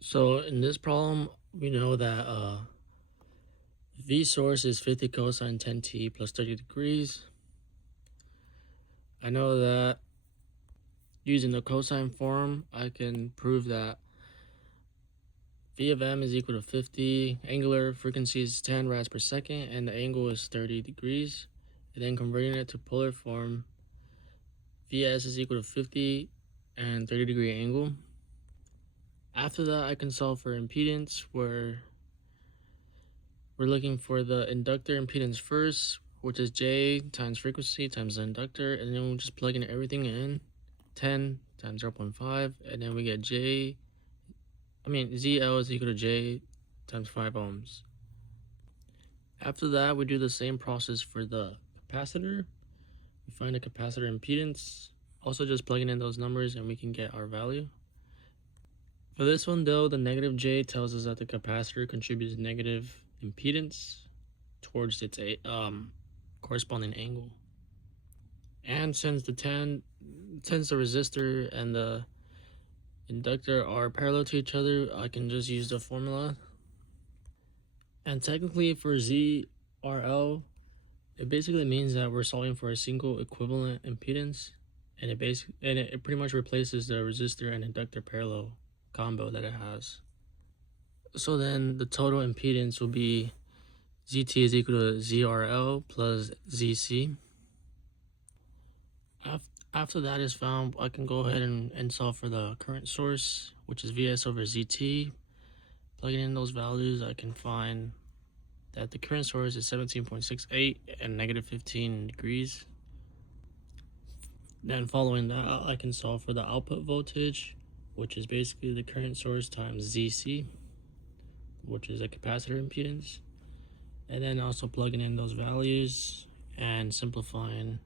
So in this problem, we know that V source is 50 cosine 10t plus 30 degrees. I know that using the cosine form, I can prove that V of m is equal to 50, angular frequency is 10 rads per second, and the angle is 30 degrees. And then converting it to polar form, Vs is equal to 50 and 30 degree angle. After that, I can solve for impedance, where we're looking for the inductor impedance first, which is J times frequency times the inductor, and then we're just plugging everything in. 10 times 0.5, and then we get ZL is equal to J times 5 ohms. After that, we do the same process for the capacitor. We find the capacitor impedance, also just plugging in those numbers, and we can get our value. For this one though, the negative J tells us that the capacitor contributes negative impedance towards its corresponding angle. And since the resistor and the inductor are parallel to each other, I can just use the formula. And technically for ZRL, it basically means that we're solving for a single equivalent impedance, and it pretty much replaces the resistor and inductor parallel combo that it has. So then the total impedance will be ZT is equal to ZRL plus ZC. After that is found, I can go ahead and solve for the current source, which is Vs over ZT. Plugging in those values, I can find that the current source is 17.68 and negative 15 degrees. Then following that, I can solve for the output voltage, which is basically the current source times ZC, which is a capacitor impedance. And then also plugging in those values and simplifying,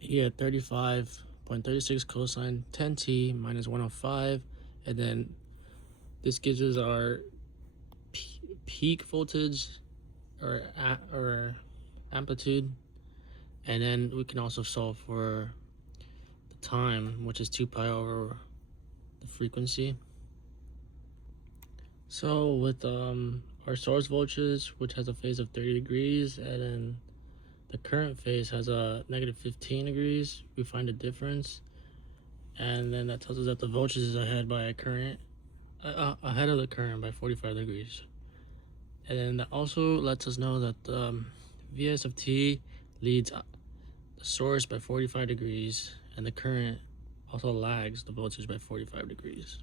you get 35.36 cosine 10t minus 105, and then this gives us our peak voltage or amplitude, and then we can also solve for the time, which is 2 pi over the frequency. So with our source voltage, which has a phase of 30 degrees, and then the current phase has a negative 15 degrees, we find a difference, and then that tells us that the voltage is ahead by a current, ahead of the current by 45 degrees. And then that also lets us know that Vs of t leads the source by 45 degrees, and the current also lags the voltage by 45 degrees.